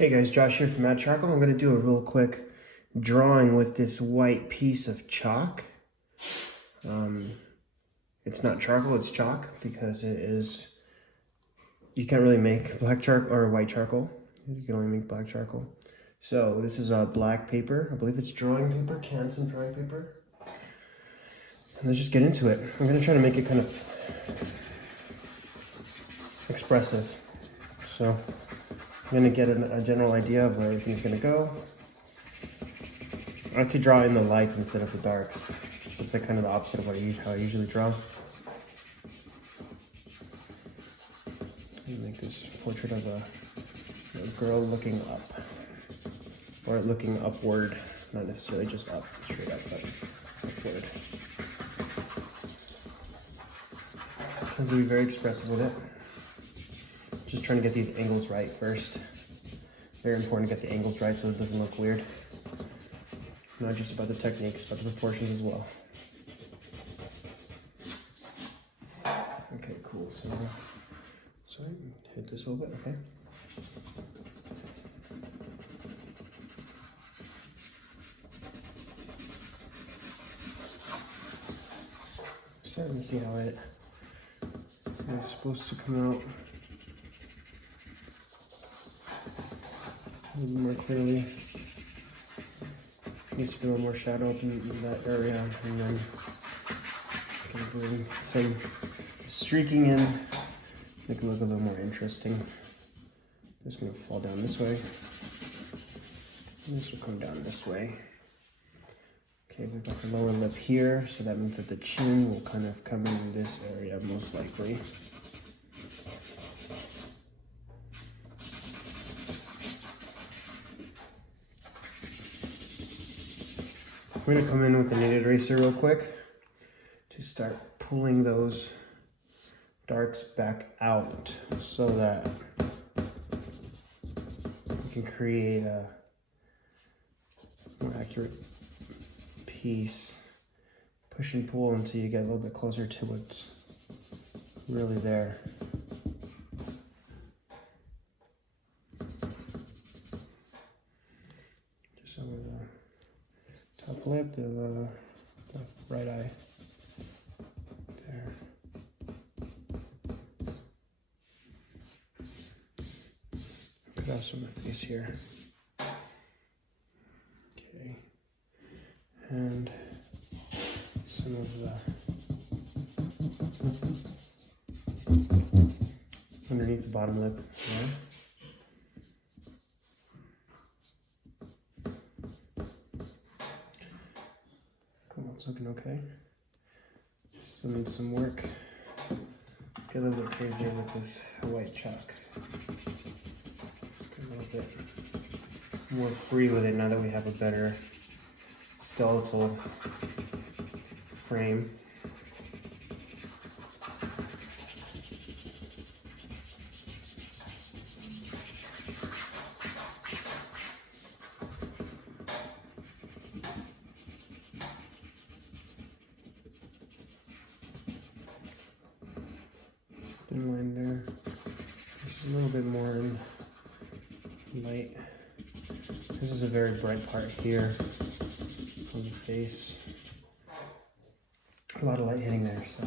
Hey guys, Josh here from Mad Charcoal. I'm going to do a real quick drawing with this white piece of chalk. It's not charcoal, it's chalk because it is, you can't really make black charcoal or white charcoal. You can only make black charcoal. So this is a black paper. I believe it's drawing paper, canson drawing paper. And let's just get into it. I'm going to try to make it kind of expressive. So I'm going to get a general idea of where everything's going to go. I like to draw in the lights instead of the darks. So it's like kind of the opposite of how I usually draw. Make this portrait of a girl looking up. Or looking upward. Not necessarily just up, straight up, but upward. I'm going to be very expressive with it. Just trying to get these angles right first. Very important to get the angles right so it doesn't look weird. Not just about the technique, it's about the proportions as well. Okay, cool. So I hit this a little bit, okay? Starting to see how it's supposed to come out a little more clearly. Needs to be a little more shadow up in that area, and then gonna bring some streaking in, make it look a little more interesting. This is gonna fall down this way, and this will come down this way. Okay, we've got the lower lip here, so that means that the chin will kind of come in this area most likely. I'm going to come in with a kneaded eraser real quick to start pulling those darks back out so that we can create a more accurate piece. Push and pull until you get a little bit closer to what's really there. Just over the top lip, the right eye, there. Put out some of the face here. Okay, and some of the underneath the bottom lip. Yeah. It's looking okay. Still needs some work. Let's get a little bit crazier with this white chalk. Let's get a little bit more free with it now that we have a better skeletal frame. Thin line there. Just a little bit more in light. This is a very bright part here on the face. A lot of light hitting there, so.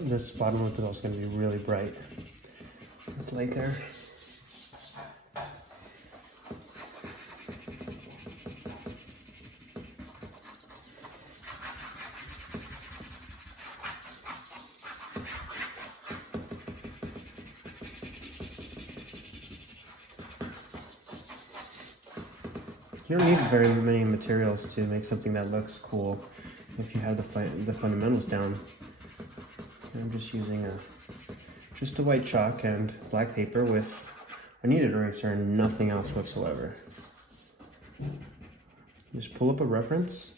This bottom lip is also going to be really bright. With light there. You don't need very many materials to make something that looks cool if you have the fundamentals down. I'm just using just a white chalk and black paper with a kneaded eraser and nothing else whatsoever. Just pull up a reference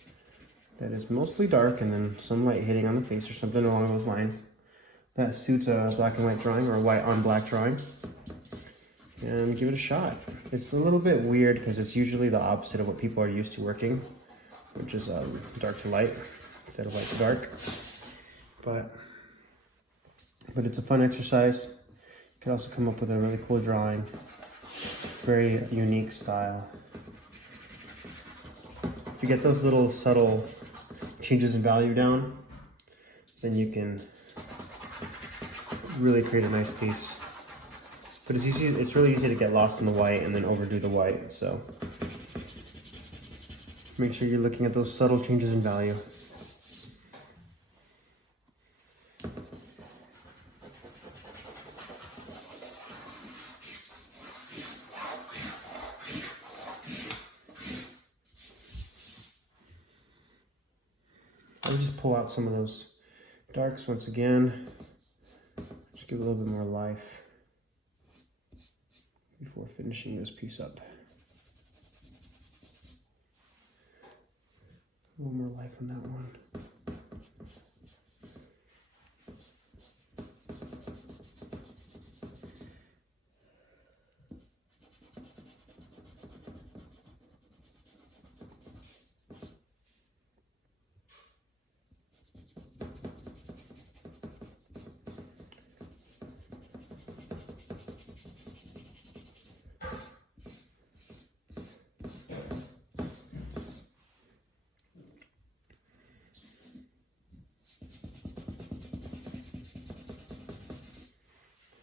that is mostly dark and then some light hitting on the face or something along those lines that suits a black and white drawing or a white on black drawing. And give it a shot. It's a little bit weird because it's usually the opposite of what people are used to working, which is dark to light. instead of like dark. But it's a fun exercise. You can also come up with a really cool drawing. Very unique style. If you get those little subtle changes in value down, then you can really create a nice piece. But it's really easy to get lost in the white and then overdo the white, so make sure you're looking at those subtle changes in value. I'll just pull out some of those darks once again. Just give it a little bit more life before finishing this piece up. A little more life on that one.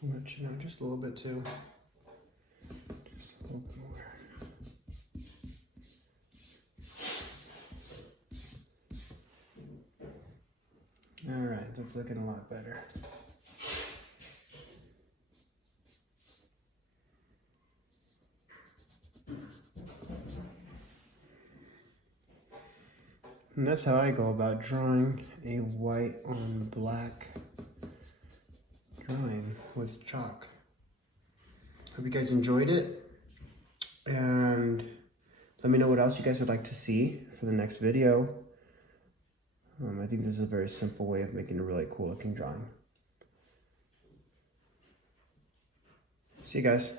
I'll let you know just a little bit too. Just a little bit more. All right, that's looking a lot better. And that's how I go about drawing a white on black drawing with chalk. Hope you guys enjoyed it, and let me know what else you guys would like to see for the next video. I think this is a very simple way of making a really cool looking drawing. See you guys.